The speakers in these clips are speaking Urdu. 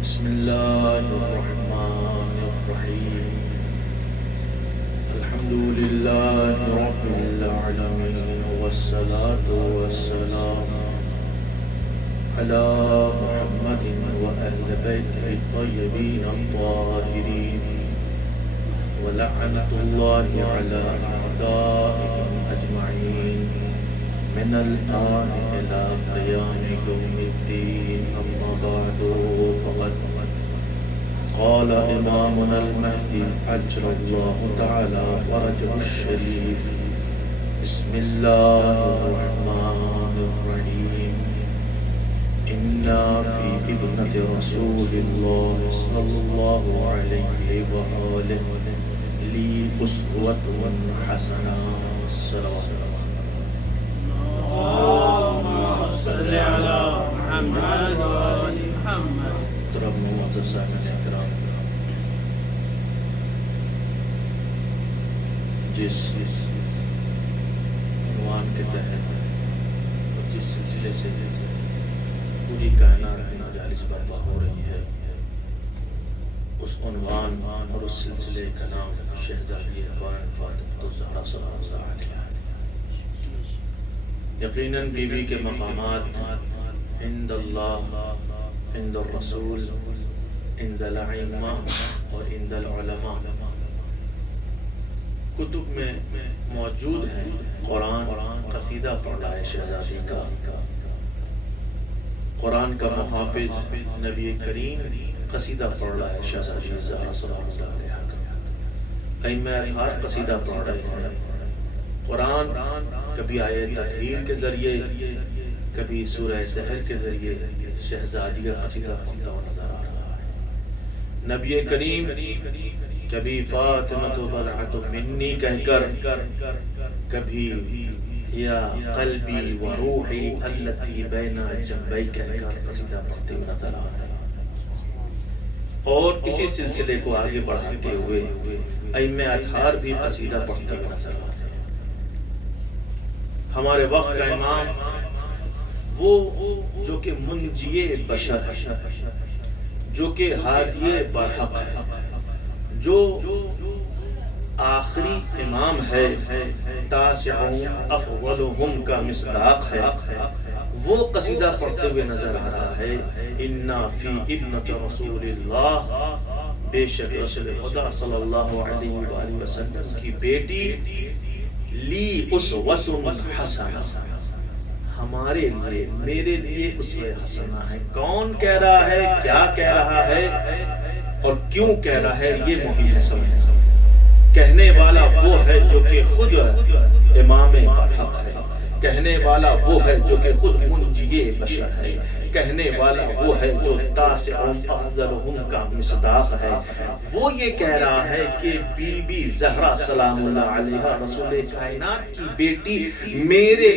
بسم الله الرحمن الرحيم الحمد لله رب العالمين والصلاة والسلام على محمد وأهل بيته الطيبين الطاهرين ولعنة الله على أعدائهم أجمعين من الآن إلى قيام يوم الدين. أما بعد فقد قال إمامنا المهدي عجل الله تعالى فرجه الشريف: بسم الله الرحمن الرحيم إنا في ابنة رسول الله صلى الله عليه وآله لي أسوة حسنة. صلوات اللهم صل على محمد وآل محمد. محترم معزز سامعین اکرام، جس عنوان کے تحت اور جس سلسلے سے پوری کائنات میں مجالس برپا ہو رہی ہے، اس عنوان اور اس سلسلے کا نام شہزادی کون فاطمہ الزہرا سلام اللہ علیہا ہے۔ یقیناً بی بی کے مقامات عند اللہ، عند الرسول، عند الائمہ اور عند العلماء کتب میں موجود ہیں۔ قرآن قصیدہ پڑھ رہا ہے شہزادی کا، قرآن کا محافظ نبی کریم قصیدہ پڑھ رہا ہے شہزادی زہرا سلام اللہ علیہا کا، ائمہ اطہار قصیدہ پڑھ رہے ہیں۔ قرآن کبھی آیت تطہیر کے ذریعے، کبھی سورہ دہر کے ذریعے شہزادی کا قصیدہ پڑھتا ہوا نظر آ رہا ہے۔ نبی کریم کبھی فاطمۃ بضعۃ منی کہہ کر، کبھی یا قلبی و روحی التی بین جنبی کہہ کر قصیدہ پڑھتے ہوئے نظر آ رہا ہے۔ اور اسی سلسلے کو آگے بڑھاتے ہوئے ائمہ اطہار بھی قصیدہ پڑھتے ہوئے نظر آ رہے ہیں۔ ہمارے وقت کا امام وہ جو کہ منجی بشر ہے، جو کہ ہادی برحق ہے، جو آخری امام ہے، تاسعہم افضلہم کا مصداق ہے، وہ قصیدہ پڑھتے ہوئے نظر آ رہا ہے: انا فی ابنۃ رسول اللہ، بے شک رسول خدا صلی اللہ علیہ وآلہ وسلم کی بیٹی لی اسوۃ حسنہ، ہمارے لیے، میرے لیے اسوہ حسنہ ہے۔ کون کہہ رہا ہے، کیا کہہ رہا ہے اور کیوں کہہ رہا ہے، یہ مہم ہے سمجھنا۔ کہنے والا وہ ہے جو کہ خود امام برحق ہے، کہنے والا وہ ہے جو کہ خود منجی بشر ہے، کہنے والا وہ ہے جو تاسعہم افضلہم کا مصداق ہے۔ وہ یہ کہہ رہا ہے کہ بی بی زہرا سلام اللہ علیہا رسول کائنات کی بیٹی میرے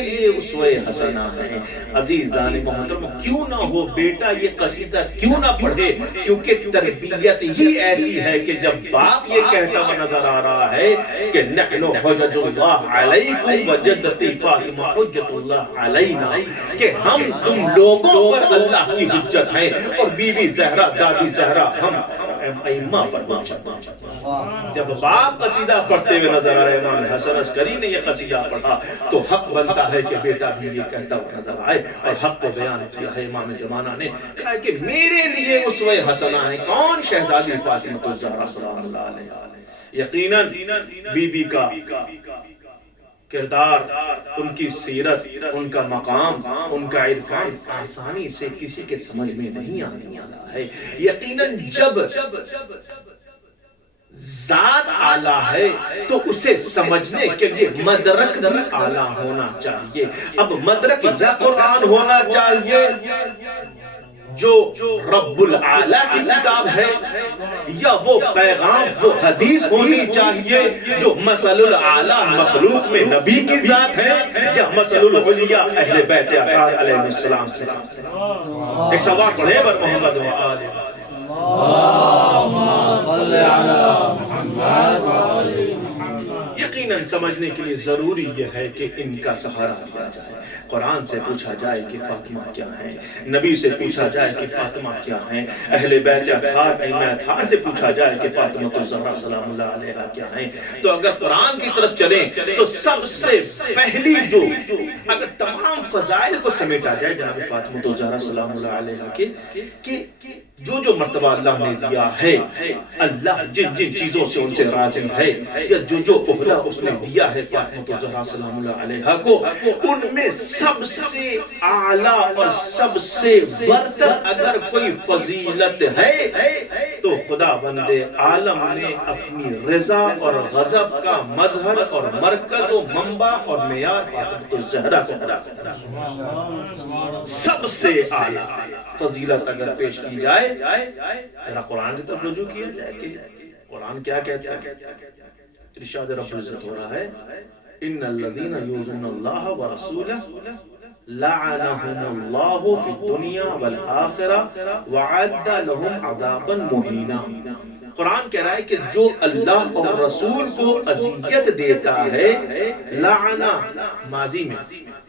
لیے اسوہ حسنہ ہے۔ عزیزان محترم، کیوں نہ ہو بیٹا یہ قصیدہ کیوں نہ پڑھے؟ کیونکہ تربیت ہی ایسی ہے کہ جب باپ یہ کہتا ہوا نظر آ رہا ہے کہ نحن حجج اللہ علیکم وجدتی فاطمہ حجت اللہ علینا، کہ ہم تم لوگوں پر اللہ کی حجت ہیں اور بی بی زہرا، دادی زہرا، ہم ائمہ پر حجت ہیں۔ جب باپ قصیدہ پڑھتے ہوئے نظر آ رہے، امام حسن عسکری نے یہ قصیدہ پڑھا تو حق بنتا ہے کہ بیٹا بھی یہ کہتا ہوا نظر آئے، اور حق کو بیان کیا ہے امام زمانہ نے، کہا کہ میرے لیے اسوہ حسنہ ہے۔ کون؟ شہزادی فاطمہ الزہرا سلام اللہ علیہا۔ یقیناً بی بی کا کردار، ان کی سیرت، ان کا مقام، ان کا عرفان آسانی سے کسی کے سمجھ میں نہیں آنے والا ہے۔ یقیناً جب ذات اعلیٰ ہے تو اسے سمجھنے کے لیے مدرک بھی اعلیٰ ہونا چاہیے۔ اب مدرک یا قرآن ہونا چاہیے جو رب العالیٰ کی کتاب ہے، یا وہ پیغام، وہ حدیث ہونی چاہیے جو مثل الاعلیٰ مخلوق میں نبی کی ذات ہے، یا مثل العلیٰ اہل بیت اطہار علیہ السلام کی ذات ہے۔ ایک سوال پڑھے بر محمد و آلہ اللہم صلی علی محمد و آلہ محمد۔ یقیناً سمجھنے کے لیے ضروری یہ ہے کہ ان کا سہارا لیا جائے. قرآن سے پوچھا جائے کہ فاطمہ کیا ہیں، نبی سے پوچھا جائے کہ فاطمہ کیا ہیں، اہل بیت اطہار ائمہ اطہار سے پوچھا جائے کہ فاطمہ الزہرا سلام اللہ علیہا کیا ہیں. تو اگر قرآن کی طرف چلیں تو سب سے پہلی جو اگر تمام فضائل کو سمیٹا جائے جناب فاطمہ الزہرا سلام اللہ علیہا کے کہ جو مرتبہ اللہ نے دیا ہے، اللہ جن چیزوں سے ان سے راضی ہے، یا جو عہدہ اس نے دیا ہے فاطمہ الزہرا سلام اللہ علیہا کو، ان میں سب سے اعلیٰ اور سب سے برتر اگر کوئی فضیلت ہے تو خدا بند عالم نے اپنی رضا اور غضب کا مظہر اور مرکز و منبع اور معیار فاطمہ الزہرا کو قرار دیا. سب سے اعلیٰ فضیلت اگر پیش کی جائے، ذرا قرآن کی طرف رجوع کیا جائے کہ قرآن کیا کہتا ہے. ارشاد رب العزت ہو رہا ہے ان الذین یؤذون اللہ ورسولہ لعنهم اللہ فی الدنیا والآخرہ وعد لهم عذابا مہینا. قرآن کہہ رہا ہے کہ جو اللہ اور رسول کو اذیت دیتا ہے، لعنہ ماضی میں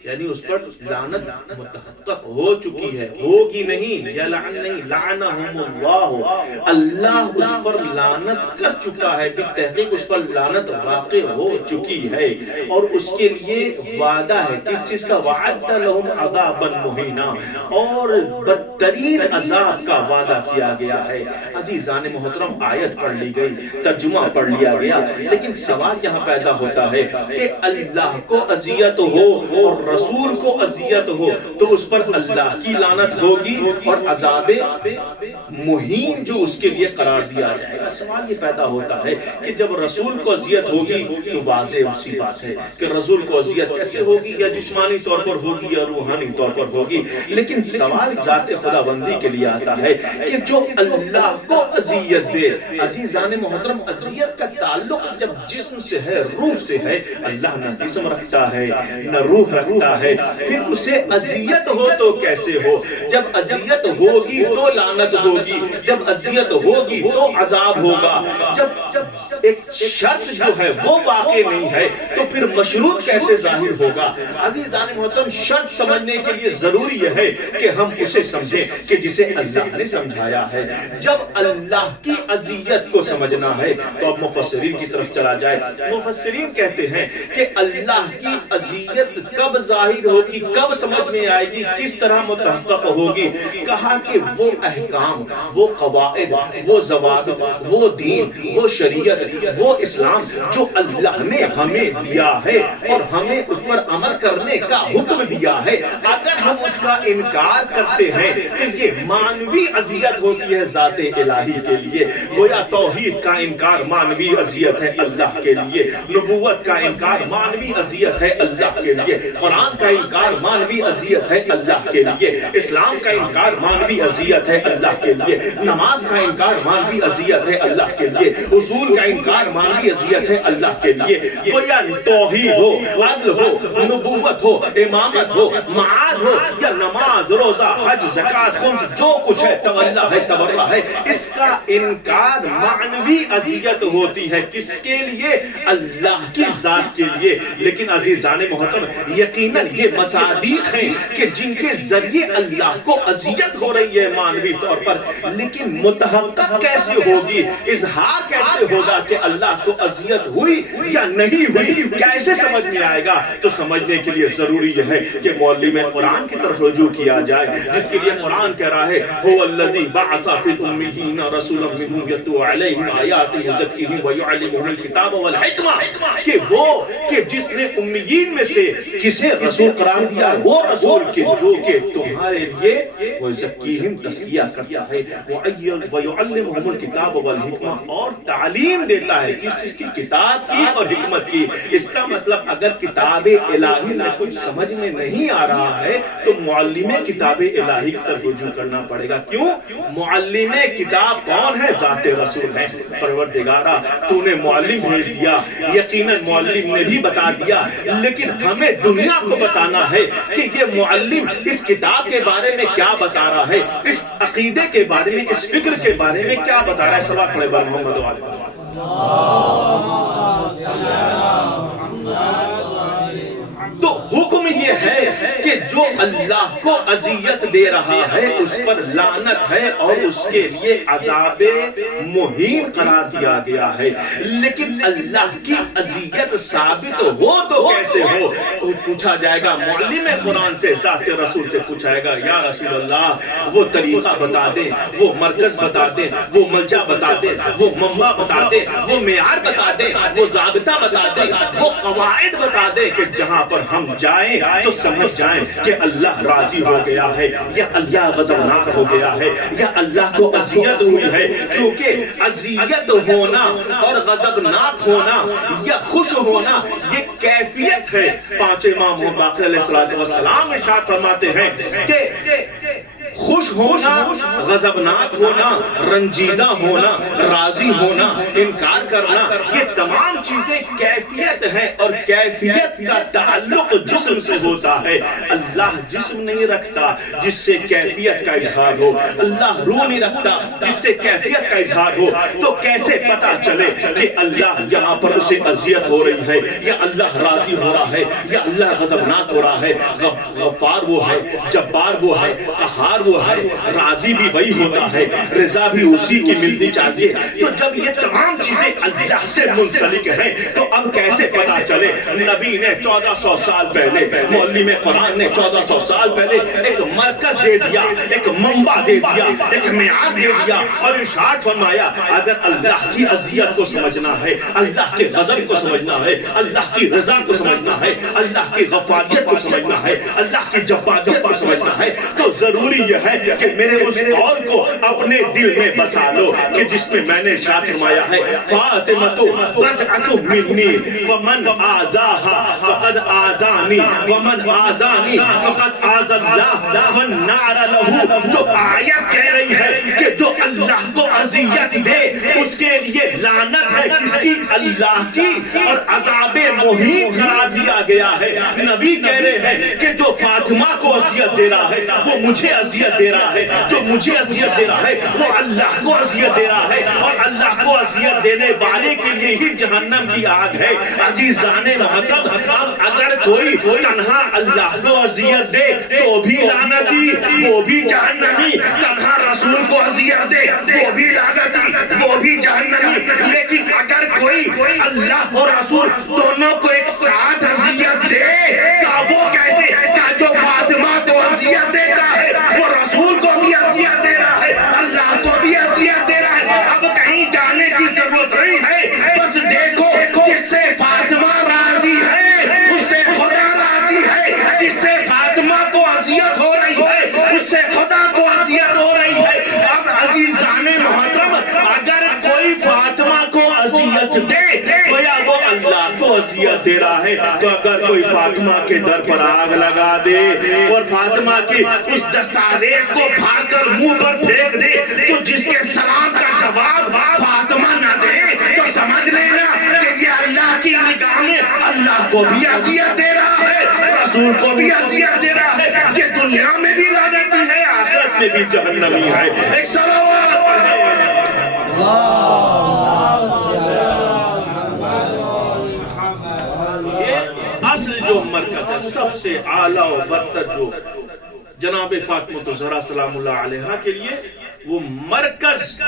یعنی اس پر لعنت متحقق ہو چکی ہے، ہوگی نہیں، یا لعن نہیں، لعنہم اللہ، اللہ اس پر لعنت کر چکا ہے، بالتحقیق اس پر لعنت واقع ہو چکی ہے، اور اس کے لیے وعدہ ہے کس چیز کا؟ وعد لہم عذابا مہینا، اور بدترین عذاب کا وعدہ کیا گیا ہے. عزیزان محترم، آیت پڑھ لی گئی، ترجمہ پڑھ لیا گیا، لیکن سوال یہاں پیدا ہوتا ہے کہ اللہ کو اذیت ہو اور رسول کو اذیت ہو تو اس پر اللہ کی لعنت ہوگی اور عذاب مہین جو اس کے لیے قرار دیا جائے گا. سوال یہ پیدا ہوتا ہے کہ جب رسول کو اذیت ہوگی تو واضح سی بات ہے کہ رسول کو اذیت کیسے ہوگی، یا جسمانی طور پر ہوگی یا روحانی طور پر ہوگی. لیکن سوال ذات خدا بندی کے لیے آتا ہے کہ جو اللہ کو اذیت دے، عزیزان محترم، اذیت کا تعلق جب جسم سے ہے، روح سے ہے، اللہ نہ جسم رکھتا ہے نہ روح رکھتا ہے، پھر اسے اذیت ہو تو کیسے ہو؟ جب اذیت ہوگی تو لعنت ہوگی، جب اذیت ہوگی تو عذاب ہوگا. جب ایک شرط جو ہے وہ واقع نہیں ہے تو پھر مشروط کیسے ظاہر ہوگا؟ عزیزان محترم، شرط سمجھنے کے لیے ضروری یہ ہے کہ ہم اسے سمجھیں کہ جسے اللہ نے سمجھایا ہے. جب اللہ کی اذیت کو سمجھنا ہے تو اب مفسرین کی طرف چلا جائے. مفسرین کہتے ہیں کہ اللہ کی اذیت کب ظاہر ہوگی، کب سمجھ میں آئے گی، کس طرح متحقق ہوگی؟ کہا کہ وہ احکام، وہ قواعد، وہ ضوابط، وہ دین، وہ شریعت، وہ اسلام جو اللہ نے ہمیں دیا ہے اور ہمیں اس پر عمل کرنے کا حکم دیا ہے، اگر ہم اس کا انکار کرتے ہیں تو یہ مانوی اذیت ہوتی ہے ذات الہی کے لیے. گویا توحید کا انکار مانوی اذیت ہے اللہ کے لیے، نبوت کا انکار مانوی اذیت ہے اللہ کے لیے، قرآن کا انکار مانوی اذیت ہے اللہ کے لیے، اسلام کا انکار مانوی اذیت ہے اللہ کے لیے، نماز کا انکار مانوی اذیت ہے اللہ کے لیے، اصول کا انکار مانوی اذیت ہے اللہ کے لیے. گویا توحید ہو، عدل ہو، نبوت ہو، امامت ہو، معاد ہو، یا نماز، روزہ، حج، زکوٰۃ، خمس، جو کچھ ہے، تولا ہے، تبرہ ہے، اس کا انکار معنوی اذیت ہوتی ہے. کس کے لیے؟ اللہ کی ذات کے لیے. لیکن عزیزان محترم، یقیناً یہ مصادیق ہیں کہ جن کے ذریعے اللہ کو اذیت ہو رہی ہے مانوی طور پر، لیکن متحقق کیسے ہوگی، اظہار کیسے ہوگا کہ اللہ کو اذیت ہوئی یا نہیں ہوئی، کیسے سمجھ میں آئے گا؟ تو سمجھنے کے لیے ضروری ہے کہ معلم قرآن کی طرف رجوع کیا جائے، جس کے لیے قرآن کہہ رہا ہے هو الذی بعث فی الامیین رسولا منہم یتلو علیہم آیاتہ یزکیہم ویعلمہم الکتاب والحکمہ، کہ وہ کہ جس نے امیین میں سے کسے رسول قرار دیا، وہ رسول کے جو کہ تمہارے لیے وہ زکیہم تزکیہ کرتا ہے، ویعلمہم الکتاب والحکمہ، اور تعلیم دیتا ہے کس چیز کی؟ کتاب کی اور حکمت کی. اس کا مطلب اگر کتاب الہی میں کچھ سمجھ میں نہیں آ رہا ہے تو معلم کتاب الہی کی طرف رجوع کرنا پڑے گا. کیوں؟ معلم کتاب کون ہے؟ ذات رسول ہے. پروردگارا تو نے معلم بھیج دیا، یقیناً معلم نے بھی بتا دیا، لیکن ہمیں دنیا کو بتانا ہے کہ یہ معلم اس کتاب کے بارے میں کیا بتا رہا ہے، اس عقیدے کے بارے میں، اس فکر کے بارے میں کیا بتا رہا ہے. صلوات پڑھے بر محمد و آل محمد. اللہ کو اذیت دے رہا ہے اس پر لعنت ہے اور اس کے لیے عذاب مہین قرار دیا گیا ہے. لیکن اللہ کی اذیت ثابت ہو تو کیسے ہو؟ پوچھا جائے گا معلم قرآن سے، ساتھ رسول سے پوچھا جائے گا یا رسول اللہ وہ طریقہ بتا دیں، وہ مرکز بتا دیں، وہ ملجا بتا دیں، وہ منبع بتا دیں، وہ معیار بتا دیں، وہ ضابطہ بتا دیں، وہ قواعد بتا دیں کہ جہاں پر ہم جائیں تو سمجھ جائیں کہ اللہ راضی ہو گیا ہے یا اللہ غضبناک ہو گیا ہے یا اللہ کو اذیت ہوئی ہے. کیونکہ اذیت ہونا اور غضبناک ہونا یا خوش ہونا یہ کیفیت ہے. پانچ امام محمد باقر علیہ السلام ارشاد فرماتے ہیں کہ خوش ہونا، غضبناک ہونا، رنجیدہ ہونا، راضی ہونا، انکار کرنا، یہ تمام چیزیں کیفیت ہیں اور کیفیت کا تعلق جسم سے ہوتا ہے. اللہ جسم نہیں رکھتا جس سے کیفیت کا اظہار ہو، اللہ روح نہیں رکھتا جس سے کیفیت کا اظہار ہو. تو کیسے پتا چلے کہ اللہ یہاں پر اسے اذیت ہو رہی ہے یا اللہ راضی ہو رہا ہے یا اللہ غضبناک ہو رہا ہے؟ غفار وہ ہے، جبار وہ ہے، قہار وہ ہے، راضی بھی وہی ہوتا ہے، رضا بھی اسی کی ملنی چاہیے. تو جب یہ تمام چیزیں اللہ سے منسلک ہیں تو اب کیسے پتا چلے؟ نبی نے 1400 سال پہلے، معلم قرآن نے 1400 سال پہلے ایک مرکز دے دیا، ایک منبع دے دیا، ایک معیار دے دیا اور ارشاد فرمایا اگر اللہ کی اذیت کو سمجھنا ہے، اللہ کے غضب کو سمجھنا ہے، اللہ کی رضا کو سمجھنا ہے، اللہ کی غفاریت کو سمجھنا ہے، اللہ کی جباریت کو سمجھنا ہے تو ضروری یہ ہے کہ میرے اس قول کو اپنے دل میں بسا لو کہ جس میں میں نے ارشاد فرمایا ہے فاطمۃ بضعۃ منی ومن آذاها فقد آذانی ومن آذانی فقد آذى اللہ فالنار له. تو آیت کہہ رہی ہے کہ جو اللہ کو اذیت دے اس کے لیے لعنت ہے. کس کی؟ اللہ کی، اور عذاب مہین قرار دیا گیا ہے. نبی کہہ رہے ہیں کہ جو فاطمہ کو اذیت دے رہا ہے وہ مجھے اذیت دے رہا ہے، جو مجھے اذیت دے رہا ہے وہ اللہ کو اذیت دے رہا ہے اور اللہ کو اذیت دینے والے کے لیے ہی جہنم کی آگ ہے. عزیزان محترم، اب اگر کوئی تنہا اللہ کو اذیت دے تو بھی لعنتی، وہ بھی جہنمی، تنہا رسول کو اذیت دے وہ بھی لعنتی، وہ بھی جہنمی. لیکن اگر کوئی اللہ اور رسول دونوں کو ایک ساتھ اذیت دے تو وہ کیسے؟ کہ جو فاطمہ کو اذیت دیتا ہے وہ رسول کو بھی اذیت دے رہا ہے، اللہ کو بھی اذیت دے رہا ہے. اب کہیں جانے کی ضرورت نہیں ہے، بس دیکھو جس سے فاطمہ راضی ہے اس سے خدا راضی ہے، جس سے فاطمہ کو اذیت ہو رہی ہے اس سے خدا کو اذیت ہو رہی ہے. اب عزیزان محترم، اگر کوئی فاطمہ کو اذیت دے گویا وہ اللہ کو اذیت دے رہا ہے. تو اگر کوئی فاطمہ کے در پر آگ لگا دے اور فاطمہ کی اس دستاویز کو پھاڑ کر منہ پر پھینک دے تو جس کے سلام کا جواب فاطمہ نہ دے تو سمجھ لینا کہ یہ اللہ کی نگاہ میں اللہ کو بھی اذیت دے رہا ہے، رسول کو بھی اذیت دے رہا ہے. یہ دنیا میں بھی لعنتی ہے، آخرت میں بھی جہنمی ہے. ایک صلوات اصل جو مرکز ہے، سب سے اعلیٰ و برتر جو جناب فاطمہ الزہرا سلام اللہ علیہا کے لیے وہ مرکز،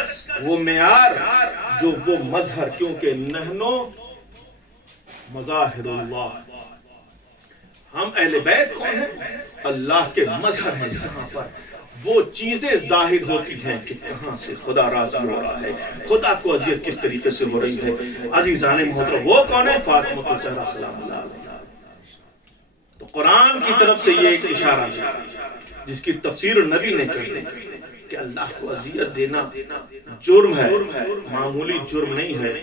وہ معیار، جو وہ مظہر، کیونکہ نحنو مظاہر اللہ، ہم اہل بیت کون ہیں؟ اللہ کے مظہر ہیں جہاں پر وہ چیزیں ظاہر ہوتی ہیں کہ کہاں سے خدا راضی ہو رہا ہے، خدا کو اذیت کس طریقے سے ہو رہی ہے. عزیزان محترم، وہ کون ہے؟ فاطمہ الزہرا سلام اللہ علیہا. تو قرآن کی طرف سے یہ ایک اشارہ ہے جس کی تفسیر نبی نے کر دی کہ اللہ کو اذیت دینا جرم ہے، معمولی جرم نہیں ہے.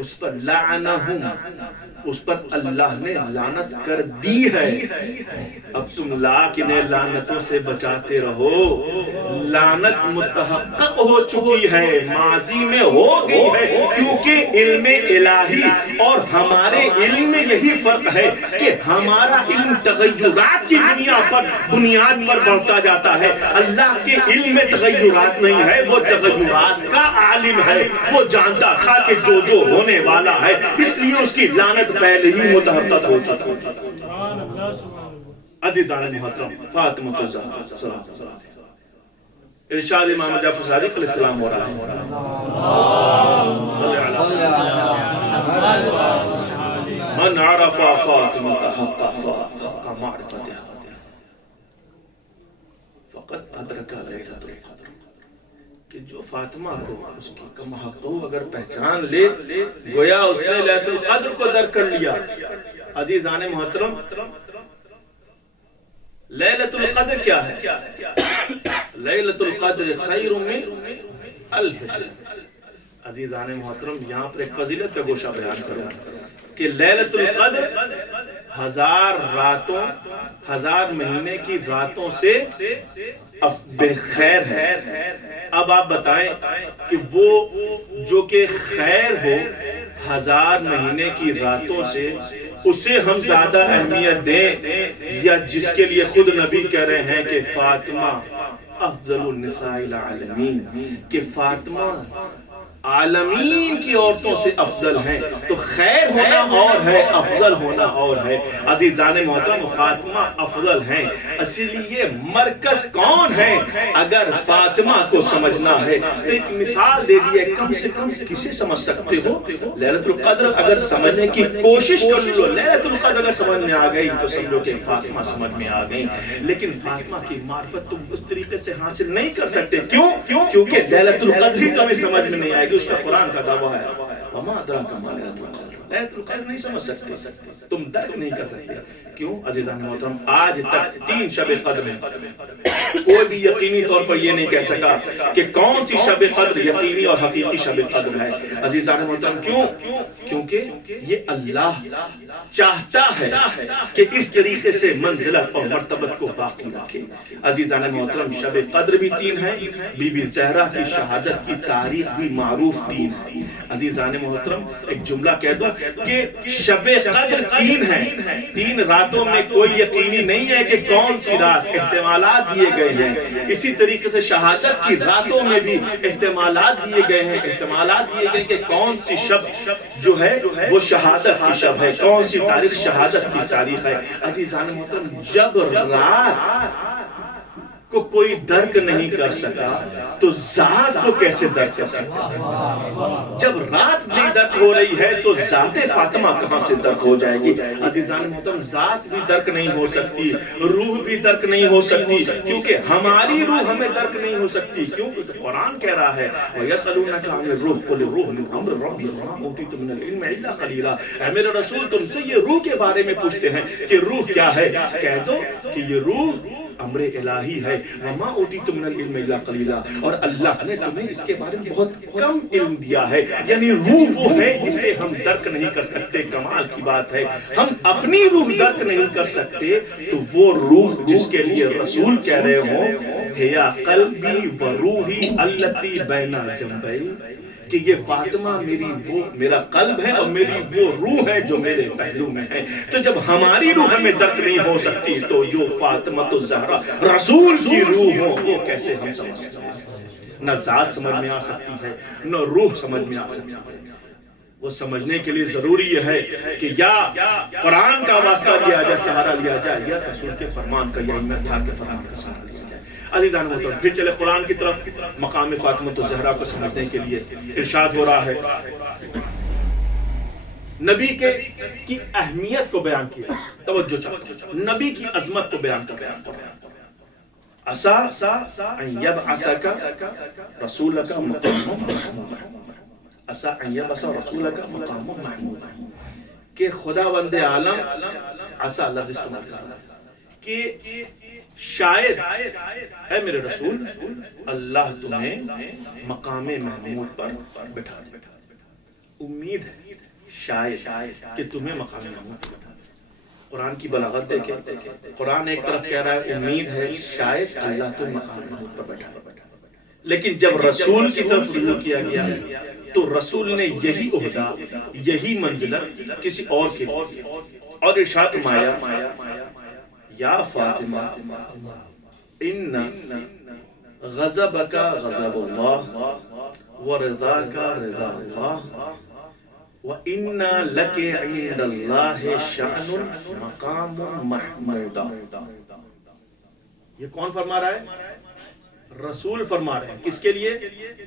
اس پر لعنہم، اس پر اللہ نے لعنت کر دی ہے. اب تم انہیں لعنتوں سے بچاتے رہو. لعنت متحقق ہو چکی ہے، ماضی میں ہو گئی ہے، کیونکہ علم الہی اور ہمارے علم میں یہی فرق ہے کہ ہمارا علم تغیرات کی بنیاد پر بڑھتا جاتا ہے. اللہ کے علم میں تغیرات نہیں ہے، وہ تغیرات کا عالم ہے. وہ جانتا تھا کہ جو ہونے والا ہے، اس لیے اس کی لعنت پہلے ہی متحقق ہو چکی ہے. عزیزان محترم فاطمہ الزہرا سلام اللہ علیہ ارشاد امام جعفر صادق علیہ السلام ہو رہا ہے من عرف فاطمہ حق معرفتها فقد ادرک لیلۃ القدر کہ جو فاطمہ کو اس کی کم حق اگر پہچان لے گویا اس نے لیلۃ القدر کو در کر لیا. عزیزان محترم لیلۃ القدر کیا ہے؟ لیلۃ القدر خیر من الف شہر. عزیزان محترم یہاں پر ایک فضیلت کا گوشہ بیان کروں کہ لیلۃ القدر 1000 راتوں 1000 مہینے کی راتوں سے خیر ہے. اب آپ بتائیں کہ وہ جو کہ خیر ہو 1000 مہینے کی راتوں سے اسے ہم زیادہ اہمیت دیں یا جس کے لیے خود نبی کہہ رہے ہیں کہ فاطمہ افضل النساء العالمین کہ فاطمہ عالمین کی عورتوں سے افضل ہیں. تو خیر ہونا اور ہے افضل ہونا اور ہے. عزیزان محترم فاطمہ افضل ہیں اسی لیے مرکز کون ہے اگر فاطمہ کو سمجھنا ہے تو ایک مثال دے دیئے کم سے کم کسے سمجھ سکتے ہو لیلۃ القدر اگر سمجھنے کی کوشش کر لو لیلۃ القدر اگر سمجھ میں آ گئی تو سمجھو کہ فاطمہ سمجھ میں آ گئی. لیکن فاطمہ کی معرفت تم اس طریقے سے حاصل نہیں کر سکتے. کیوں؟ کیونکہ لیلۃ القدر ہی تمہیں سمجھ میں نہیں آئے گی. اس کا قرآن کا دعویٰ ہے وَمَا أَدْرَاكَ مَا لَيْلَةُ الْقَدْرِ. لیلۃ القدر نہیں سمجھ سکتے تم درک نہیں کر سکتے. کیوں؟ عزیزان محترم آج تک 3 شب قدر ہیں. کوئی بھی یقینی طور پر یہ نہیں کہہ سکا کہ کون سی شب قدر یقینی اور حقیقی شب قدر ہے. عزیزان محترم کیوں؟ کیونکہ یہ اللہ چاہتا ہے کہ اس طریقے سے منزلت اور مرتبت کو باقی رکھے. عزیزان محترم شب قدر بھی 3 ہیں. بی بی زہرا کی شہادت کی تاریخ بھی معروف 3 ہے. عزیزان محترم ایک جملہ کہہ دو کہ شب قدر 3 ہیں. 3 راتوں میں کوئی یقینی نہیں ہے کہ کون سی رات. احتمالات دیے گئے ہیں. اسی طریقے سے شہادت کی راتوں میں بھی احتمالات دیے گئے ہیں. احتمالات دیے گئے کہ کون سی شب جو ہے وہ شہادت کی شب ہے, کون سی تاریخ شہادت کی تاریخ ہے. عزیزان محترم جب رات کو کوئی درک نہیں کر سکا تو ذات کو کیسے درک کر سکتا ہے؟ جب رات نہیں درک ہو رہی ہے تو ذات فاطمہ کہاں سے درک ہو جائے گی؟ عزیزان محترم ذات بھی درک نہیں ہو سکتی, روح بھی درک نہیں ہو سکتی, کیونکہ ہماری روح ہمیں درک نہیں ہو سکتی. کیونکہ قرآن کہہ رہا ہے وَيَسْأَلُونَكَ عَنِ الرُّوحِ قُلِ الرُّوحُ مِنْ أَمْرِ رَبِّي وَمَا أُوتِيتُم مِنَ الْعِلْمِ إِلَّا قَلِيلًا. اے میرے رسول تم سے یہ روح کے بارے میں پوچھتے ہیں کہ روح کیا ہے. کہہ دو کہ یہ روح امر الہی ہے. وَمَا أُوتِيتُم مِنَ الْعِلْمِ إِلَّا قَلِيلًا. اور اللہ نے تمہیں اس کے بارے میں بہت کم علم دیا ہے. یعنی روح وہ ہے جسے ہم درک نہیں کر سکتے. کمال کی بات ہے ہم اپنی روح درک نہیں کر سکتے تو وہ روح جس کے لیے رسول کہہ رہے ہوں ہیا قلبی و روحی التی بین جنبی کہ یہ فاطمہ میرا قلب ہے اور میری وہ روح ہے جو میرے پہلو میں ہے. تو جب ہماری روح ہمیں درک نہیں ہو سکتی تو جو فاطمہ الزہرا رسول کی روح ہو وہ کیسے ہم سمجھ سکتے ہیں؟ نہ ذات سمجھ میں آ سکتی ہے نہ روح سمجھ میں آ سکتی ہے. وہ سمجھنے کے لیے ضروری یہ ہے کہ یا قرآن کا واسطہ لیا جائے, سہارا لیا جائے, یا رسول کے فرمان کا یا امتحان کے فرمان کا سہارا لیا جائے. عزیزان محترم پھر چلے قرآن کی طرف. مقام فاطمہ الزہرا کو سمجھنے کے لیے ارشاد ہو رہا ہے نبی کی اہمیت کو بیان کیا. توجہ چاہتا ہوں نبی کی عظمت کو بیان کر رہا ہے. عسا ان یبعثک رسولک مقام محمود. عسا ان یبعث رسولک مقام محمود کہ خداوند عالم عسا لفظ استعمال کر رہا ہے کہ شاید اے میرے رسول اللہ تمہیں مقام محمود پر بٹھا دے. امید ہے شاید کہ تمہیں مقام محمود پر بٹھا دے. قرآن کی بلاغت دیکھیں. قرآن ایک طرف کہہ رہا ہے امید ہے شاید اللہ تمہیں مقام محمود پر بٹھا دے. لیکن جب رسول کی طرف رجوع کیا گیا تو رسول نے یہی عہدہ یہی منزلت کسی اور کے لیے اور ارشاد فرمایا یا فاطمہ ان غضبک غضب اللہ ورضاک رضا اللہ وَإِنَّا لَكَ عِندَ اللَّهِ شَأْنٌ مَقَامٌ مَحْمُودًا. یہ کون فرما رہا ہے؟ رسول فرما رہے ہیں. کس کے لیے؟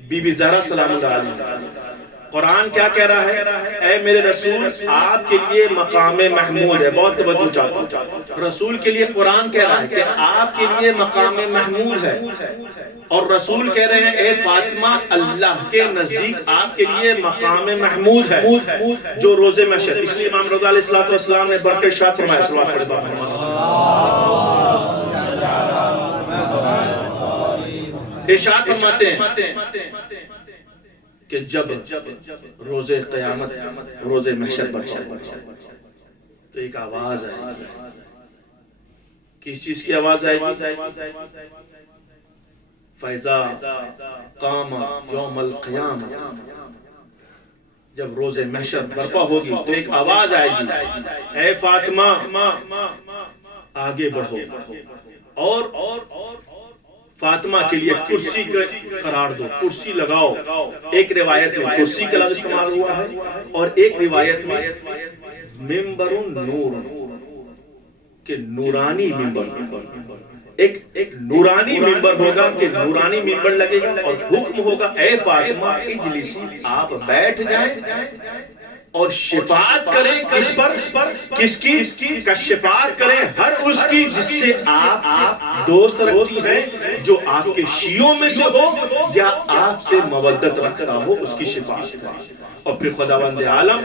بی بی زہرا سلام اللہ علیہ. قرآن کیا کہہ رہا ہے؟ اے میرے رسول آپ کے لیے مقام محمود ہے. بہت توجہ چاہتا ہوں. رسول کے لیے قرآن کہہ رہا ہے کہ آپ کے لیے مقام محمود ہے، اور رسول کہہ رہے ہیں اے فاطمہ اللہ کے نزدیک آپ کے لیے مقام محمود ہے جو روز محشر. اس لیے امام رضا علیہ السلام نے بڑھ کر ارشاد فرمایا صلوات پڑھیں. ارشاد فرماتے ہیں کہ جب روز قیامت روز محشر پر تو ایک آواز آئے گی. کس چیز کی آواز آئے گی؟ فَإِذَا قَامَ يَوْمَ الْقِيَامَةِ. جب روز محشر برپا ہوگی تو ایک آواز آئے گی اے فاطمہ آگے بڑھو اور فاطمہ کے لیے کرسی قرار دو، کرسی لگاؤ. ایک روایت میں کرسی کا لفظ استعمال ہوا ہے اور ایک روایت میں ممبر نور، کہ نورانی ممبر. ایک نورانی ممبر ہوگا کہ نورانی ممبر لگے گا اور حکم ہوگا اے فاطمہ اجلسی، آپ بیٹھ جائیں اور شفاعت کریں. کس پر؟ کس کی؟ کا شفاعت کریں ہر اس کی جس سے آپ دوست رکھتی ہیں، جو آپ کے شیعوں میں سے ہو یا آپ سے مودت رکھتا ہو، اس کی شفاعت کریں. اور پھر خداوند عالم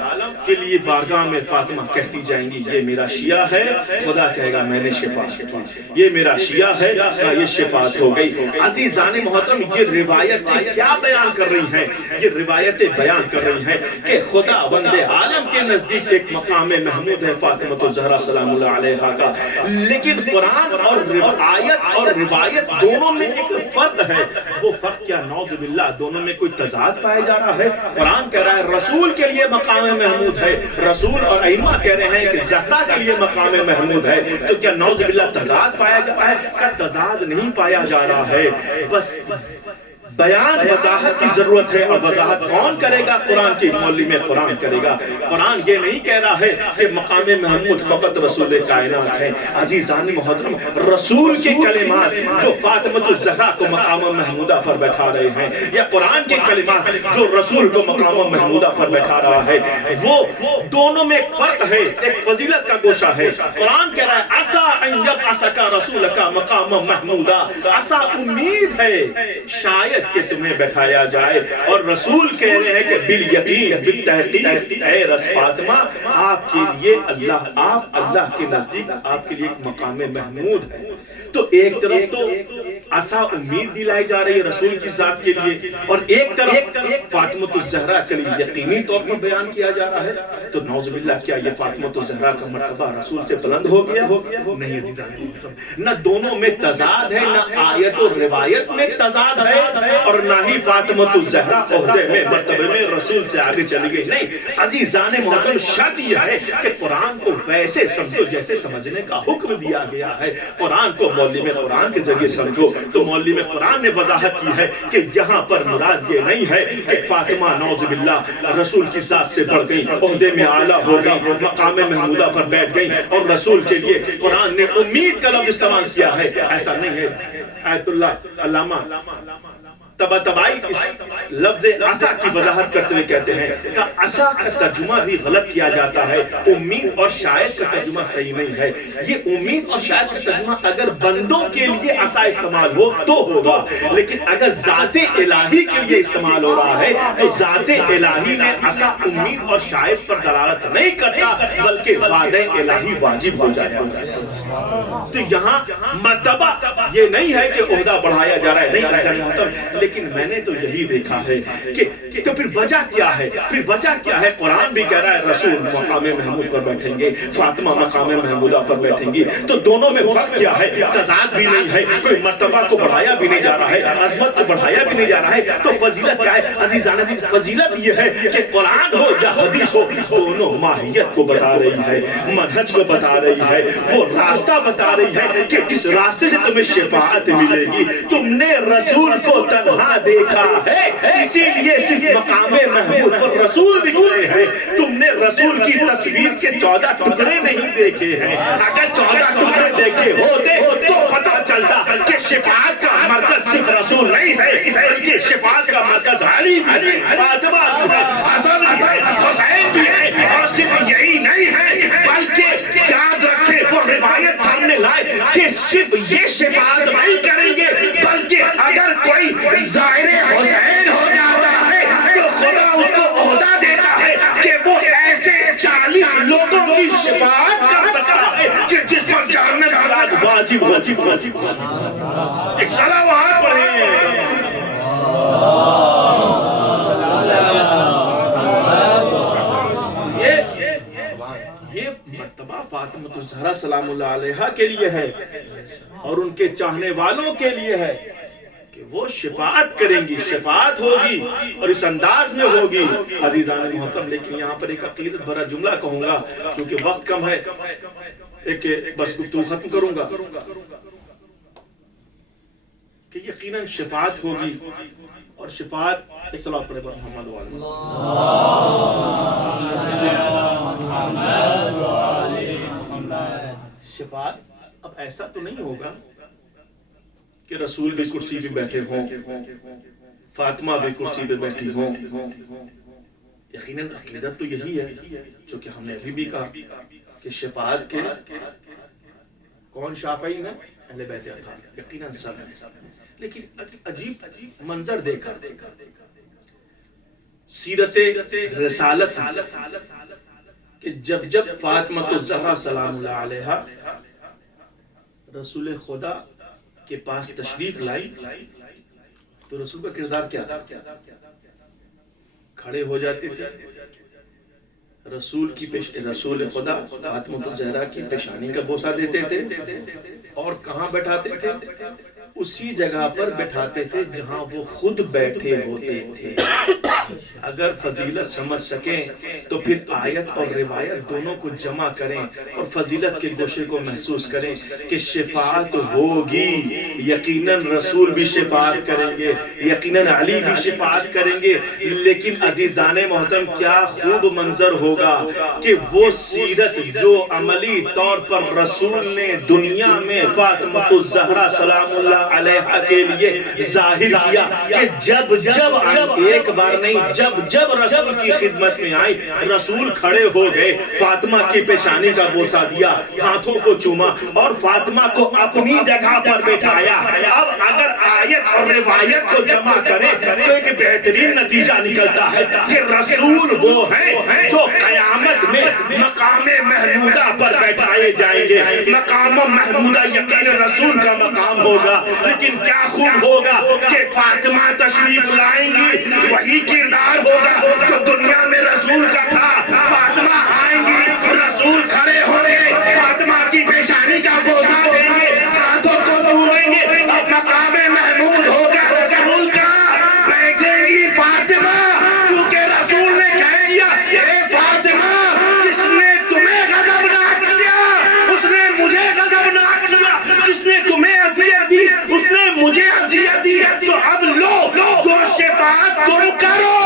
کے لیے بارگاہ میں فاطمہ کہتی جائیں گی یہ میرا شیعہ ہے، خدا کہے گا میں نے شفاعت کی. یہ میرا شیعہ ہے، یہ شفاعت ہو گئی. عزیزان محترم یہ روایتیں کیا بیان کر رہی ہیں؟ یہ روایتیں بیان کر رہی ہیں کہ خداوند عالم کے نزدیک ایک مقام محمود ہے فاطمہ الزہرا سلام اللہ علیہا کا. لیکن قرآن اور آیت اور روایت دونوں میں ایک فرق ہے. وہ فرق کیا؟ نعوذ باللہ دونوں میں کوئی تضاد پایا جا رہا ہے. قرآن کہہ رہا ہے رسول کے لیے مقام محمود ہے، رسول اور ائمہ کہہ رہے ہیں کہ زہرا کے لیے مقام محمود ہے. تو کیا نعوذ باللہ تضاد پایا جا رہا ہے؟ کیا تضاد نہیں پایا جا رہا ہے. بس بیان وضاحت کی ضرورت ہے، اور وضاحت کون کرے گا؟ قرآن کی معلم قرآن کرے گا. قرآن یہ نہیں کہہ رہا ہے کہ مقام محمود فقط رسول کائنات ہے. عزیزان محترم رسول کے کلمات جو فاطمہ الزہرا کو مقام محمودہ پر بیٹھا رہے ہیں، یا قرآن کے کلمات جو رسول کو مقام محمودہ پر بیٹھا رہا ہے، وہ دونوں میں ایک فرق ہے، ایک فضیلت کا گوشہ ہے. قرآن کہہ رہا ہے عسیٰ ان یبعثک رسولک مقام محمودہ، عسیٰ امید ہے شاید کہ تمہیں بیٹھایا جائے. اور رسول کہہ رہے ہیں کہ بالیقین بالتحقیق اے فاطمہ آپ کے لیے آپ اللہ کے نزدیک آپ کے لیے ایک مقام محمود ہے. تو ایک طرف تو عسیٰ امید دلائی جا رہی ہے رسول کی ذات کے لیے، اور ایک طرف فاطمہ الزہرا کے لیے یقینی طور پر بیان کیا جا رہا ہے. تو نعوذ باللہ کیا یہ فاطمہ الزہرا کا مرتبہ رسول سے بلند ہو گیا؟ نہیں عزیزان محترم، نہ دونوں میں تضاد ہے، نہ آیت و روایت میں تضاد ہے، اور نہ ہی فاطمہ الزہرا عہدے میں مرتبے میں رسول سے آگے چلی گئی. نہیں عزیزان محترم، شرط یہ ہے کہ قرآن کو ویسے سمجھو جیسے سمجھنے کا حکم دیا گیا ہے. قرآن کو معلم قرآن کے ذریعے سمجھو. تو معلم قرآن نے وضاحت کی ہے کہ یہاں پر مراد یہ نہیں ہے کہ فاطمہ نعوذ باللہ رسول کی ذات سے بڑھ گئی، عہدے میں اعلیٰ ہو گئی، مقام محمودہ پر بیٹھ گئی، اور رسول کے لیے قرآن نے امید کا لفظ استعمال کیا ہے. ایسا نہیں ہے. آیت اللہ علامہ طباطبائی اس لفظ عسیٰ کی وضاحت کرتے ہوئے کہتے ہیں کہ عسیٰ کا ترجمہ بھی غلط کیا جاتا ہے. امید اور شاید کا ترجمہ صحیح نہیں ہے. یہ امید اور شاید کا ترجمہ اگر بندوں کے لیے عسیٰ استعمال ہو تو ہوگا، لیکن اگر ذات الہی کے لیے استعمال ہو رہا ہے تو ذات الہی میں عسیٰ امید اور شاید پر دلالت نہیں کرتا، بلکہ وعدہ الہی واجب ہو جائے. تو یہاں مرتبہ یہ نہیں ہے کہ عہدہ بڑھایا جا رہا ہے، نہیں. لیکن میں نے تو یہی دیکھا ہے کہ تو پھر وجہ کیا ہے؟ پھر وجہ کیا ہے؟ قرآن بھی کہہ رہا ہے رسول مقام محمود پر بیٹھیں گے، فاطمہ مقام محمودہ پر بیٹھیں گی. تو دونوں میں فرق کیا ہے؟ تضاد بھی نہیں ہے، کوئی مرتبہ کو بڑھایا بھی نہیں جا رہا ہے، عظمت کو بڑھایا بھی نہیں جا رہا ہے. تو فضیلت کیا ہے عزیزان؟ فضیلت یہ ہے کہ قرآن ہو یا حدیث ہو، دونوں ماہیت کو بتا رہی ہے، منہج کو بتا رہی ہے، وہ راستہ بتا رہی ہے کہ جس راستے سے تمہیں شفاعت ملے گی. تم نے رسول کو تنہا دیکھا ہے اسی لیے صرف مقام محمود پر رسول دکھ رہے ہیں. تم نے رسول کی تصویر کے 14 ٹکڑے نہیں دیکھے ہیں. اگر 14 ٹکڑے دیکھے ہوتے تو پتہ چلتا کہ شفاعت کا مرکز صرف رسول نہیں ہے بلکہ شفاعت کا مرکز علی بھی ہے, فاطمہ بھی ہے, حسن بھی ہے, حسین بھی ہے. اور صرف یہی نہیں ہے بلکہ یاد رکھے وہ روایت سامنے لائے کہ صرف یہ شفاعت نہیں کریں گے بلکہ اگر کوئی زائر حسین ہو جاتا ہے تو خدا اس کو عہدہ دیتا ہے کہ وہ ایسے 40 لوگوں کی شفاعت کر سکتا ہے کہ جس پر جہنم کی آگ واجب ہو. ایک صلوات پڑھیں. یہ مرتبہ فاطمہ الزہرا سلام اللہ علیہا کے لیے ہے اور ان کے چاہنے والوں کے لیے ہے کہ وہ شفاعت کریں گی, شفاعت ہوگی اور اس انداز میں ہوگی. عزیزان محترم, لیکن یہاں پر ایک عقیدت بھرا جملہ کہوں گا کیونکہ وقت کم ہے, ایک بس گفتگو ختم کروں گا کہ یقیناً شفاعت ہوگی اور شفاعت ایک صلوات پڑھے پر محمد شفاعت اب ایسا تو نہیں ہوگا کہ رسول بھی کرسی پہ بیٹھے ہوں, فاطمہ بھی کرسی پہ بیٹھی ہوں. یقیناً عقیدت تو یہی ہے جو کہ ہم نے ابھی بھی کہا کہ شفاعت کے کون شافعی ہیں؟ اہل بیت اطہار, یقیناً سب ہیں. لیکن عجیب منظر دیکھا سیرت رسالت کہ جب فاطمہ الزہرا سلام اللہ علیہا رسول خدا کے پاس تشریف لائی تو رسول کا کردار کیا تھا؟ کھڑے ہو جاتے تھے, رسول خدا فاطمہ الزہرا کی پیشانی کا بوسہ دیتے تھے اور کہاں بیٹھاتے تھے؟ اسی جگہ پر بیٹھاتے تھے جہاں وہ خود بیٹھے ہوتے تھے. اگر فضیلت سمجھ سکیں تو پھر آیت اور روایت دونوں کو جمع کریں اور فضیلت کے گوشے کو محسوس کریں کہ شفاعت ہوگی. یقیناً رسول بھی شفاعت کریں گے, یقیناً علی بھی شفاعت کریں گے. لیکن عزیزان محترم, کیا خوب منظر ہوگا کہ وہ سیرت جو عملی طور پر رسول نے دنیا میں فاطمہ الزہرا سلام اللہ علیہا کے لیے ظاہر کیا کہ جب ایک بار نہیں, جب رسول کی خدمت میں آئی رسول کھڑے ہو گئے, فاطمہ کی پیشانی کا بوسہ دیا, ہاتھوں کو چوما اور فاطمہ کو اپنی جگہ پر بٹھایا. اب اگر آیت اور روایت کو جمع کریں تو ایک بہترین نتیجہ نکلتا ہے کہ رسول وہ ہیں جو قیامت میں مقام محمودہ پر بیٹھائے جائیں گے. مقام محمودہ یقین رسول کا مقام ہوگا. لیکن کیا خوب ہوگا کہ فاطمہ تشریف لائیں گی, وہی کردار ہوگا جو دنیا میں رسول کا تھا. فاطمہ آئیں گی, رسول کھڑے ہوں گے, فاطمہ کی پیشانی کا بوسہ دیں گے, ہاتھوں کو چومیں گے. اب مقام محمود ہوگا رسول کا, بیٹھیں گی فاطمہ کیونکہ رسول نے کہہ دیا اے فاطمہ جس نے تمہیں غضب نہ کیا اس نے مجھے غضب نہ کیا, جس نے تمہیں اذیت دی اس نے مجھے اذیت دی. تو اب لو جو شفاعت تم کرو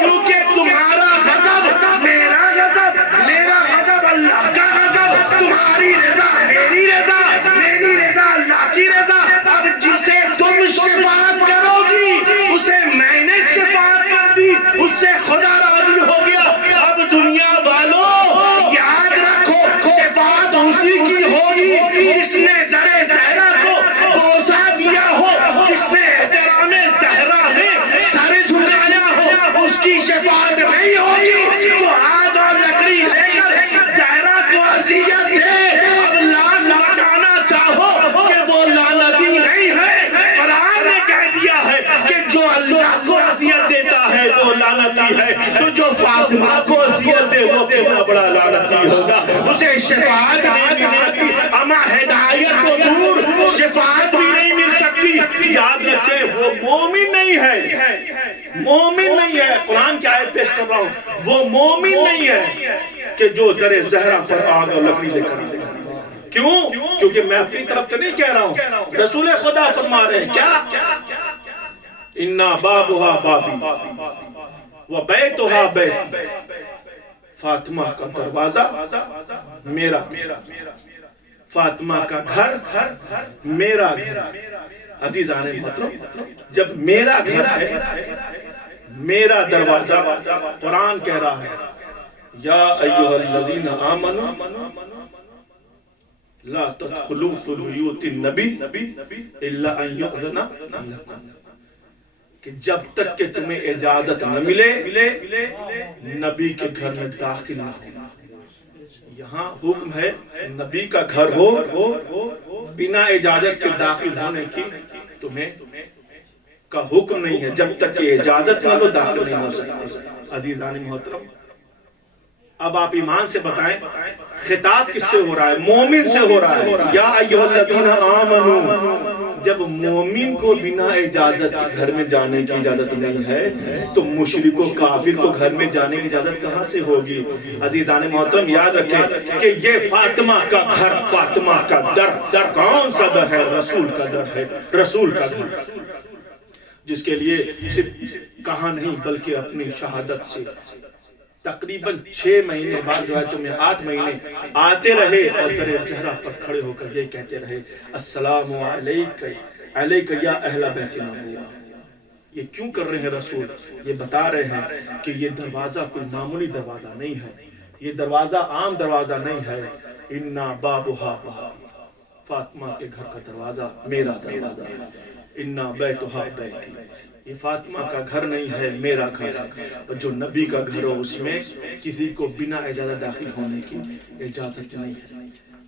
کیونکہ تمہارا غضب میرا غضب, میرا غضب اللہ کا غضب, تمہاری رضا میری رضا, میری رضا اللہ کی رضا. اب جسے تم شفاعت کرو گی اسے میں نے شفاعت کر دی, اس سے خدا راضی ہو گیا. اب دنیا والوں یاد رکھو شفاعت اسی کی ہوگی جس نے در زہرا کو بوسہ دیا ہو, جس نے احترام زہرا میں سر جھکایا ہو. اس کی شفاعت نہیں ہوگی جو ہاتھ اور لکڑی لے کر زہرا کو اذیت دے. اب لاکھ بچانا چاہو کہ وہ لعنتی نہیں ہے. قرآن نے کہہ دیا ہے کہ جو اللہ کو اذیت دیتا ہے وہ لعنتی ہے, تو جو فاطمہ کو اذیت دے وہ کتنا بڑا لعنتی ہوگا. اسے شفاعت نہیں مل سکتی, اما ہدایت کو دور شفاعت بھی نہیں مل سکتی. یاد رکھیں وہ مومن نہیں ہے, مومن نہیں ہے. قرآن کی آیت پیش کر رہا ہوں, وہ مومن نہیں ہے کہ جو در زہرا پر آگ اور لکڑی لے کر آئے. کیوں؟ کیونکہ میں اپنی طرف سے نہیں کہہ رہا ہوں، رسول خدا فرما رہے ہیں کیا؟ اِنَّا بَابُهَا بَابِي وَبَيْتُهَا بَيْتِي، فاطمہ کا دروازہ میرا، فاطمہ کا گھر میرا گھر۔ عزیزان محترم، جب میرا گھر ہے، میرا دروازہ، قرآن کہہ رہا ہے یا ایھا الذین آمنوا لا تدخلوا فی بیوت النبی الا ان یؤذن لکم، کہ جب تک کہ تمہیں اجازت نہ ملے نبی کے گھر میں داخل نہ ہونا۔ یہاں حکم ہے نبی کا گھر ہو، بنا اجازت کے داخل ہونے کی تمہیں کا حکم نہیں ہے، جب تک کہ اجازت نہ لو داخل نہیں ہو سکتے۔ عزیزان محترم، اب آپ ایمان سے بتائیں خطاب کس سے ہو رہا ہے؟ مومن سے ہو رہا ہے۔ یا ایھا الذین آمنوا، جب مومن کو بنا اجازت کے گھر میں جانے کی اجازت نہیں ہے تو مشرک و کافر کو گھر میں جانے کی اجازت کہاں سے ہوگی؟ عزیزان محترم یاد رکھیں کہ یہ فاطمہ کا گھر، فاطمہ کا در کون سا در ہے؟ رسول کا در ہے، رسول کا گھر، جس کے لیے صرف کہا نہیں بلکہ اپنی شہادت سے تقریباً 6 مہینے بعد روایتوں میں 8 مہینے آتے رہے اور در زہرا پر کھڑے ہو کر یہ کہتے رہے السلام علیکہ یا اہل بیت نبوہ۔ یہ کیوں کر رہے ہیں رسول؟ یہ بتا رہے ہیں کہ یہ دروازہ کوئی معمولی دروازہ نہیں ہے، یہ دروازہ عام دروازہ نہیں ہے۔ اِنَّا بَابُهَا بَابِي، فاطمہ کے گھر کا دروازہ میرا دروازہ ہے۔ اِنَّا بَيْتُهَا بَيْتِي، یہ فاطمہ کا گھر نہیں ہے، میرا گھر ہے۔ اور جو نبی کا گھر ہو اس میں کسی کو بنا اجازت داخل ہونے کی اجازت نہیں ہے۔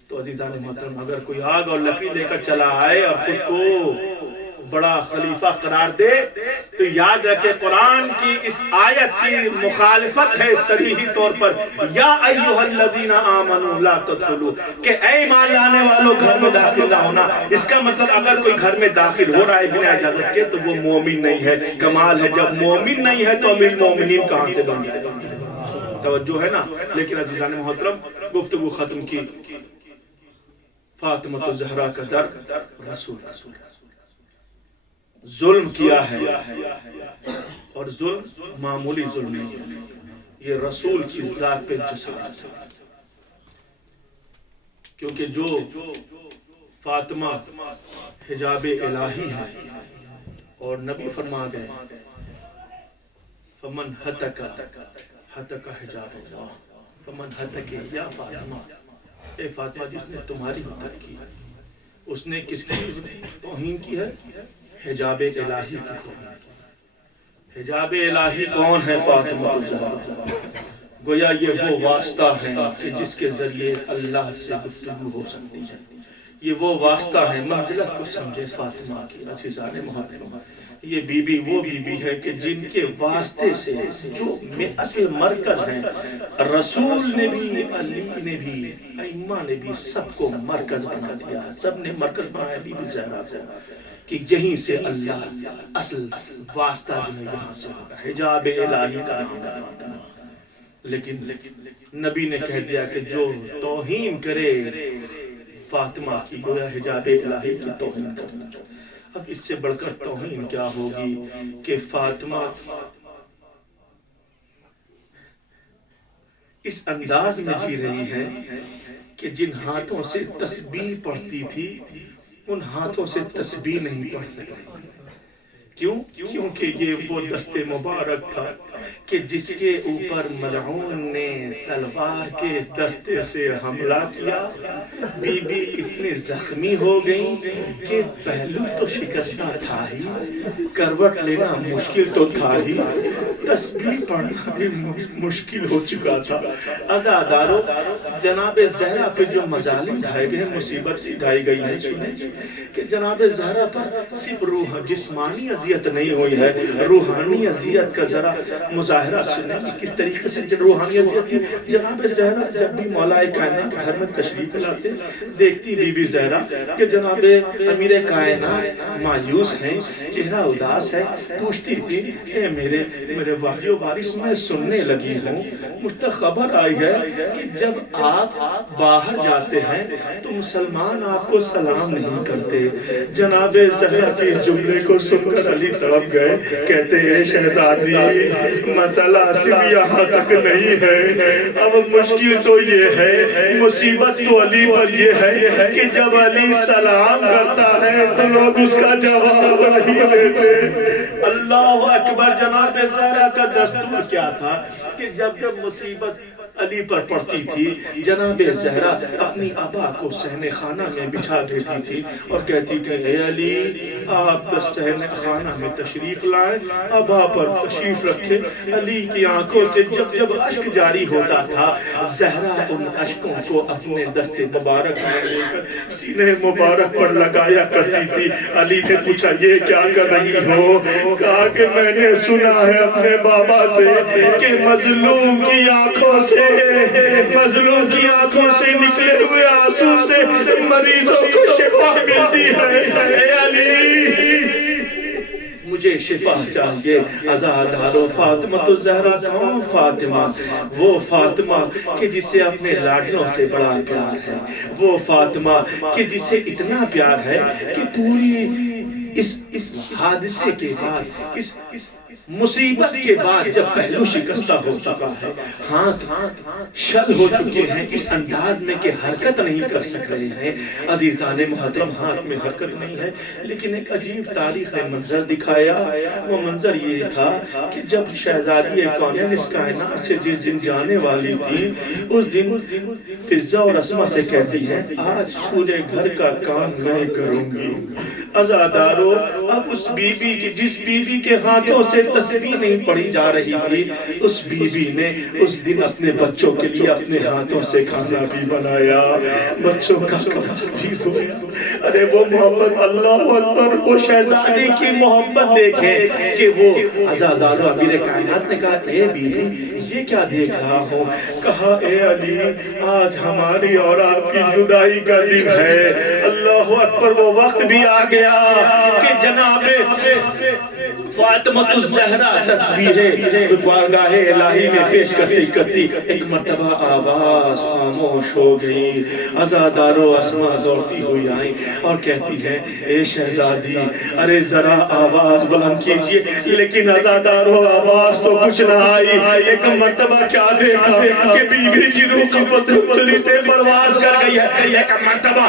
تو عزیزان محترم، اگر کوئی آگ اور لکڑی لے کر چلا آئے اور خود کو بڑا خلیفہ قرار دے تو یاد رکھے قرآن کی اس آیت کی مخالفت ہے صریحی طور پر، یا ایھا الذین آمنوا لا تدخلوا، کہ اے ایمان لانے والوں گھر میں داخل نہ ہونا۔ اس کا مطلب اگر کوئی گھر میں داخل ہو رہا ہے بنا اجازت کے تو وہ مومن نہیں ہے۔ کمال ہے، جب مومن نہیں ہے تو امیر المومنین کہاں سے بن جائے گا؟ توجہ ہے نا؟ لیکن عزیزان محترم، گفتگو ختم کی، فاطمہ الزہرا کا در رسول ظلم کیا ہے، اور ظلم معمولی ظلم نہیں ہے، یہ رسول کی ذات پہ جسارت ہے۔ کیونکہ جو فاطمہ حجاب الہی ہے اور نبی فرما گئے فمن ہتک حجاب اللہ، فمن ہتک یا فاطمہ، اے فاطمہ جس نے تمہاری مدد کی، اس نے کس کی توہین کی ہے؟ حجاب الہی کی توہین کی۔ حجاب الہی کون ہے؟ فاطمہ الزہرا۔ گویا یہ وہ واسطہ ہے کہ جس کے ذریعے اللہ سے گفتگو ہو سکتی ہے، یہ وہ واسطہ ہے۔ منزلت کو سمجھے فاطمہ کی عزیزان محترم، یہ بی بی وہ بی بی ہے کہ جن کے واسطے سے جو اصل مرکز ہیں، رسول نے بھی، علی نے بھی، ائمہ نے بھی سب کو مرکز بنا دیا، سب نے مرکز بنایا بی بی زہرا کو، کہ یہیں سے اللہ اصل واسطہ جو ہے یہاں سے ہوگا، حجاب الہی کا ہوگا۔ لیکن نبی نے کہہ دیا کہ جو توہین کرے فاطمہ کی گویا حجاب الہی کی توہین کرتا۔ اب اس سے بڑھ کر توہین کیا ہوگی کہ فاطمہ اس انداز میں جی رہی ہے کہ جن ہاتھوں سے تسبیح پڑھتی تھی ان ہاتھوں سے تسبیح نہیں پڑھ سکتی۔ کیوں؟ کیونکہ یہ وہ دست مبارک تھا کہ جس کے اوپر ملعون نے تلوار کے دستے سے حملہ کیا۔ بی بی اتنے زخمی ہو گئیں کہ پہلو تو شکستہ تھا ہی، کروٹ لینا مشکل تو تھا ہی، تسبیح پڑھنا بھی مشکل ہو چکا تھا۔ عزادارو، جناب زہرا پہ جو مظالم ڈھائے گئے، مصیبت ڈھائی گئی ہے، سنیں کہ جناب زہرا پر صرف روح جسمانی اذیت نہیں ہوئی ہے، روحانی اذیت کا ذرا مظاہرہ سنیں کہ کس طریقے سے روحانی اذیت تھی۔ جناب زہرا جب بھی مولا کائنات گھر میں تشریف لاتے، دیکھتی بی بی زہرا کہ جناب امیر کائنات مایوس ہیں، چہرہ اداس ہے، پوچھتی تھی اے میرے والی و وارث، میں سننے لگی ہوں مجھ تک خبر آئی ہے کہ جب آپ باہر جاتے ہیں تو مسلمان آپ کو سلام نہیں کرتے. جناب زہرا کے اس جملے کو سن کر علی تڑپ گئے. کہتے ہیں شہزادی مسئلہ صرف یہاں تک نہیں ہے, اب مشکل تو یہ ہے, مصیبت تو علی پر یہ ہے کہ جب علی سلام کرتا ہے تو لوگ اس کا جواب نہیں دیتے. اللہ اکبر. جناب زہرا کا دستور کیا تھا کہ جب مصیبت علی پر پڑتی تھی جناب زہرا اپنی ابا کو صحن خانہ میں بچھا دیتی تھی اور کہتی تھی اے علی آپ صحن خانہ میں تشریف لائیں, ابا پر تشریف رکھیں. علی کی آنکھوں سے جب اشک جاری ہوتا تھا زہرا ان اشکوں کو اپنے دست مبارک میں لے کر سینے مبارک پر لگایا کرتی تھی. علی نے پوچھا یہ کیا کر رہی ہو؟ کہا کہ میں نے سنا ہے اپنے بابا سے کہ مظلوم کی آنکھوں سے مظلوم کی آنکھوں سے نکلے ہوئے آنسو سے مریضوں کو شفا ملتی ہے. اے علی مجھے شفا چاہیے. عزادارو فاطمہ تو زہرا کون فاطمہ؟ وہ فاطمہ کہ جسے اپنے لاڈلوں سے بڑا پیار ہے, وہ فاطمہ کہ جسے اتنا پیار ہے کہ پوری اس حادثے کے بعد اس مصیبت کے بعد جب پہلو شکستہ ہو چکا ہے, ہاتھ شل ہو چکے ہیں اس انداز میں کہ حرکت نہیں کر سک رہے ہیں. عزیزان محترم ہاتھ میں حرکت نہیں ہے, لیکن ایک عجیب تاریخ نے منظر دکھایا. وہ منظر یہ تھا کہ جب شہزادی کونین اس کائنات سے جس دن جانے والی تھی اس دن فضہ اور اسما سے کہتی ہیں آج پورے گھر کا کام میں کروں گی. عزادارو اب اس بی بی کی جس بی بی کے ہاتھوں سے تسبیح نہیں پڑھی جا رہی تھی اس بی بی نے اس دن اپنے بچوں کے لیے اپنے ہاتھوں سے کھانا بھی بنایا, بچوں کا کپڑا بھی دھویا. ارے وہ محبت, اللہ اکبر, وہ شہزادی کی محبت دیکھیں کہ وہ عزادارو امیر کائنات نے کہا اے بی بی یہ کیا دیکھ رہا ہوں؟ کہا اے علی آج ہماری اور آپ کی جدائی کا دن ہے. اللہ اکبر. وہ وقت بھی آ گیا کہ جناب فاطمہ الزہرا تسبیح بارگاہ الہی میں پیش کرتی کرتی ایک مرتبہ آواز خاموش ہو گئی. عزادارو اسما دوڑتی ہوئی آئیں اور کہتی ہیں اے شہزادی ارے ذرا آواز بلند کیجئے. لیکن عزادارو آواز تو کچھ نہ آئی. ایک مرتبہ کیا دیکھا کہ بی بی کی روح قبضی سے پرواز کر گئی ہے. ایک مرتبہ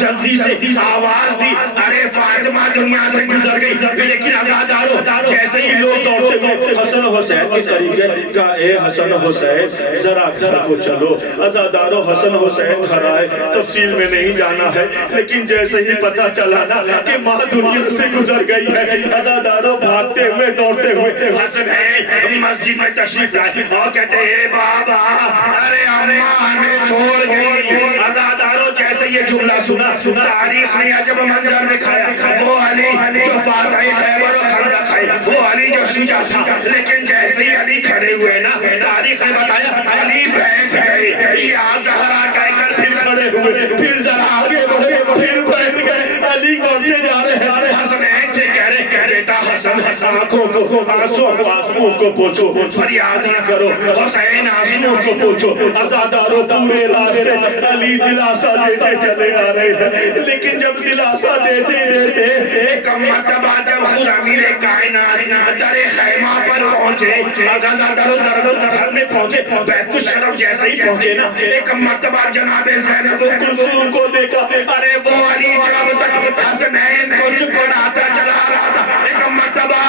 جلدی سے آواز دی ارے فاطمہ دنیا سے گزر گئی. لیکن عزادارو جیسے ہی لوگ دوڑتے ہوئے حسن حسین کے قریب گئے, کہا اے حسن حسین ذرا گھر کو چلو. عزادارو حسن حسین گھر آئے. تفصیل میں نہیں جانا ہے, لیکن جیسے ہی پتا چلا نا کہ ماں دنیا سے گزر گئی ہے عزادارو بھاگتے ہوئے دوڑتے ہوئے حسنین مسجد میں تشریف لائے اور کہتے ہیں بابا ارے اماں ہمیں چھوڑ گئی. عزادارو جیسے یہ جملہ سنا تاریخ نے عجب منظر دکھایا. وہ علی جو فاتح خیبر و خندق ہے, وہ علی جو شجاع تھا, لیکن جیسے ہی علی کھڑے ہوئے نا تاریخ نے بتایا علی بیٹھ گئے. یا زہرا کہہ کر پھر کھڑے ہوئے, پھر ذرا آگے بڑھے, پھر بیٹھ گئے. علی بڑھتے جا رہے ہیں. حسنین سے کہہ رہے بیٹا حسن آنکھوں کو آنسوؤں کو پوچھو, فریاد نہ کرو. حسین آنسوؤں کو پوچھو. عزادارو پورے راستے علی دلاسا دیتے چلے آ رہے ہیں, لیکن جب دلاسا دیتے دیتے ایک مرتبہ جب خود امیر کائنات در خیمہ پر پہنچے, عزادارو گھر میں پہنچے, بیت الشرف جیسے ہی پہنچے نا ایک مرتبہ جناب زینب و کلثوم کو دیکھا. ارے وہ علی جب تک حسنین کو چپ کراتا چلا رہا تھا, ایک مرتبہ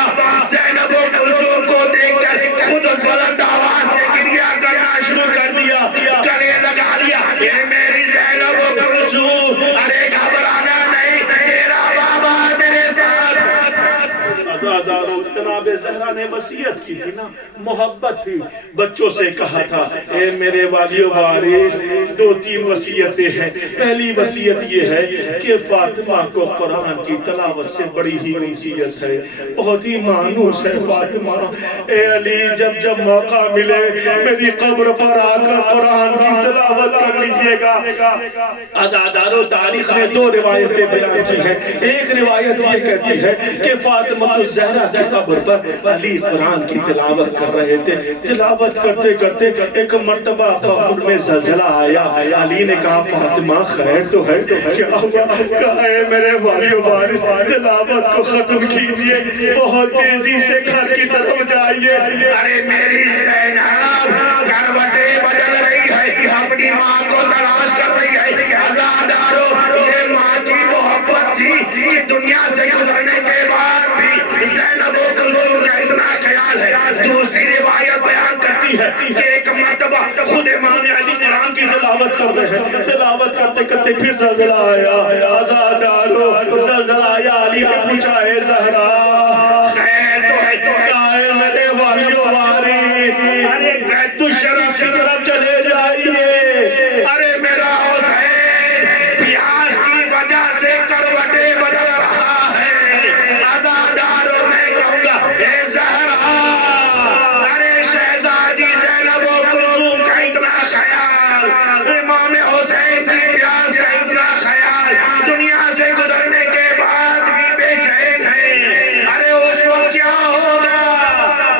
زینب و کلثوم کو دیکھ کر خود بلند آواز سے گریہ کرنا شروع کر دیا, گلے لگا لیا اے میری زینب و کلثوم ارے گھبرانا نہیں, تیرا بابا تیرے ساتھ. عزادارو جناب زہرا نے وصیت کی تھی نا, محبت تھی. بچوں سے کہا تھا اے میرے والی و وارث دو تین وصیتیں ہیں. پہلی وصیت یہ ہے کہ فاطمہ کو قرآن کی تلاوت سے بڑی ہی انسیت ہے, بہت ہی مانوس ہے فاطمہ. اے علی جب جب موقع ملے میری قبر پر آ کر قرآن کی تلاوت کر لیجئے گا. عزادارو تاریخ نے دو روایتیں بیان کی ہیں. ایک روایت یہ کہتی ہے کہ فاطمہ الزہرا کی قبر پر علی قرآن کی تلاوت کر رہے تھے. تلاوت کرتے کرتے ایک مرتبہ قبر میں زلزلہ آیا. علی نے کہا فاطمہ خیر تو ہے؟ کیا ہوا؟ کہا ہے میرے والی و وارث تلاوت کو ختم کیجئے, بہت تیزی سے گھر کی طرف جائیے. ارے میری زینب کروٹیں بدل رہی ہے, اپنی ماں کو تلاش کر رہی ہے. عزادارو, یہ ماں کی محبت تھی کہ دنیا سے گزرنے کے بعد بھی زینب و کلثوم کا اتنا خیال ہے. دوسری روایت بیان کرتی ہے کہ ایک مرتبہ خود امام علی قرآن کی تلاوت کر رہے ہیں. تلاوت کرتے کرتے پھر زلزلہ آیا. عزادارو, زلزلہ آیا. علی نے پوچھا اے زہرا خیر تو ہے؟ کہا ہے میرے والی و وارث ارے بیت الشرف کی طرف چلے جائیے. ارے میرا حسین پیاس کی وجہ سے کروٹیں بدل رہا ہے. عزادارو, میں کہوں گا اے زہرا, ارے شہزادی زینب و کلثوم کا اتنا خیال, امام حسین کی پیاس کا اتنا خیال, دنیا سے گزرنے کے بعد بھی بے چین ہے. ارے اس وقت کیا ہوگا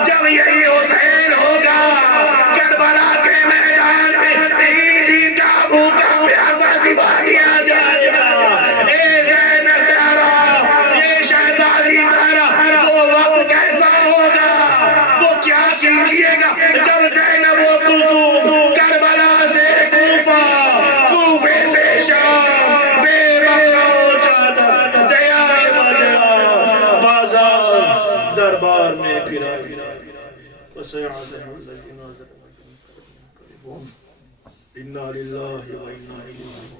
جب یہی حسین ہوگا کربلا کے میدان میں 3 دن کا بھوکا پیاسا دبا دیا جائے گا. اے زینب زہرا, یہ شہزادی زہرا, وہ وقت کیسا ہوگا, وہ کیا کیجئے گا جب زینب و کلثوم کربلا سے کوفہ, کوفے سے شام, بے بکرا و چادر, دیائے بدیا بازار دربار میں پھرائی. وسيعلم الذين ظلموا انا لله وانا اليه